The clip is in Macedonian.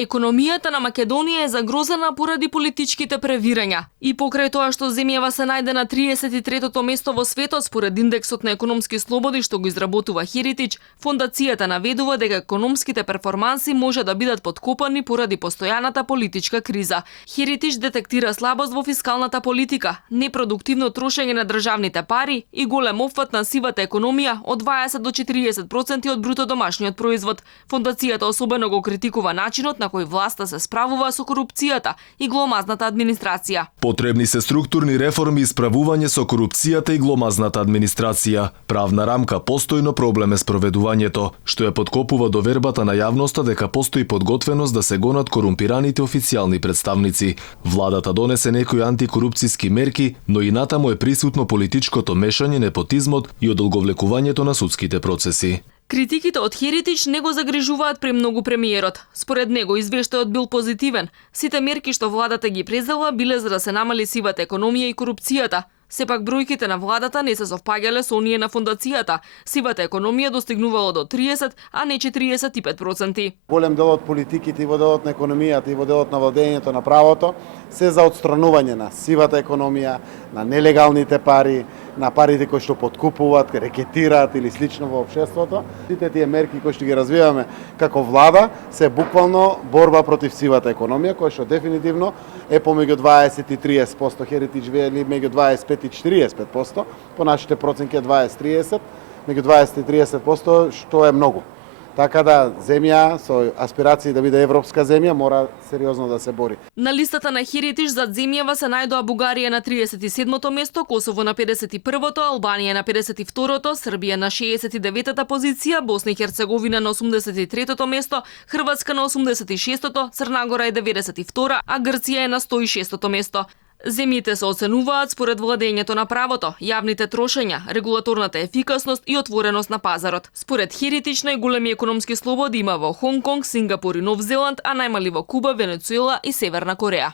Економијата на Македонија е загрозена поради политичките превирања. И покрај тоа што земјава се најде на 33-тото место во светот според индексот на економски слободи што го изработува Heritage, фондацијата наведува дека економските перформанси може да бидат подкопани поради постојаната политичка криза. Heritage детектира слабост во фискалната политика, непродуктивно трошење на државните пари и голем опфат на сивата економија од 20 до 40% од бруто домашниот производ. Фондацијата особено го критикува начинот на кој власта се справува со корупцијата и гломазната администрација. Потребни се структурни реформи и справување со корупцијата и гломазната администрација. Правна рамка постојно проблем е спроведувањето, што ја подкопува довербата на јавноста дека постои подготвеност да се гонат корумпираните официјални представници. Владата донесе некои антикорупцијски мерки, но и натаму е присутно политичкото мешање, непотизмот и одолговлекувањето на судските процеси. Критиките од Heritage не го загрижуваат премногу премиерот. Според него извештајот бил позитивен. Сите мерки што владата ги презела биле за да се намали сивата економија и корупцијата. Сепак бројките на владата не се совпаѓале со оние на фондацијата. Сивата економија достигнувала до 30, а не 45%. Голем дел од политиките и во делот на економијата и во делот на владењето на правото се за отстранување на сивата економија, на нелегалните пари, на парите кои што подкупуваат, рекетираат или слично во општеството. Сите тие мерки кои што ги развиваме како влада се буквално борба против сивата економија, која што дефинитивно е помеѓу 20 и 30%, Heritage вели меѓу 25 и 45%, по нашите проценки е 20-30, меѓу 20 и 30%, што е многу. Така да земја со аспирации да биде европска земја мора сериозно да се бори. На листата на Heritage зад земјава се најдоа Бугарија на 37-то место, Косово на 51-то, Албанија на 52-то, Србија на 69-та позиција, Босна и Херцеговина на 83-то место, Хрватска на 86-то, Црна Гора е 92-та, а Грција е на 106-то место. Земјите се оценуваат според владењето на правото, јавните трошења, регулаторната ефикасност и отвореност на пазарот. Според Heritage најголеми економски слободи има во Хонг Конг, Сингапур и Нов Зеланд, а најмали во Куба, Венецуела и Северна Кореја.